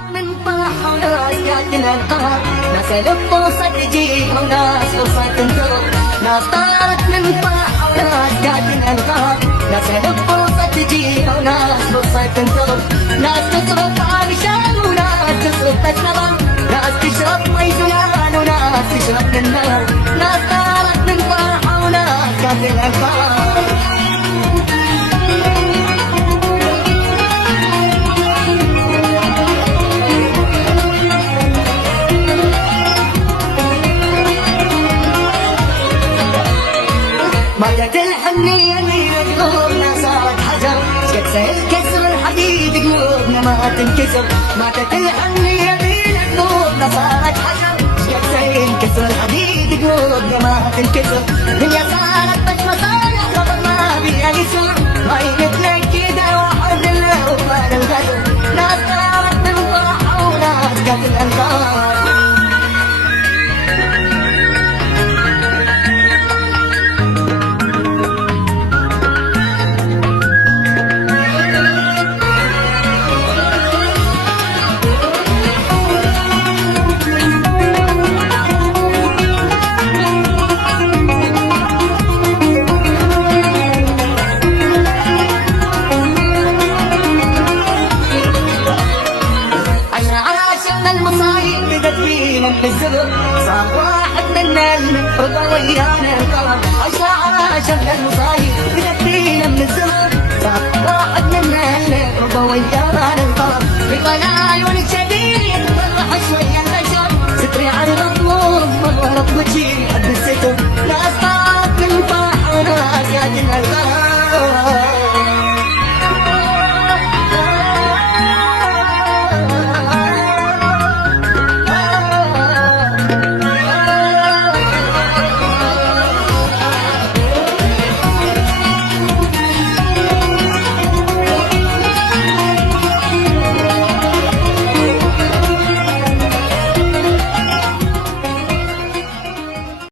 من فرح وناس قاتل القهر، ناس يلفوا صدجي وناس فرصة تنتظر. ناس طارت من فرح وناس قاتل القهر، ناس يلفوا صدجي وناس فرصة تنتظر. ناس تصرف عرشان وناس تصرف النظر، ناس تشرب مي زلال وناس تشرب من نار. ناس طارت من فرح وناس قاتل القهر. ماتت الحنية اللي قلوبنا صارت حجر، شكسر الكسر الحديد قلوبنا ما تنكسر. ماتت الحنية اللي قلوبنا صارت حجر، شكسر الكسر الحديد قلوبنا ما تنكسر. الدنيا صارت بس مصالح خبر ما بيها يسر، ما يمتلك كده واحد الا وفان الغدر. ناس طارت من فرح وناس قتل الانفار. بالزبر صار واحد منا رضا ويانا القمر. عشان المصايب بدت فينا من الزهر، صار واحد منا رضا ويانا القمر.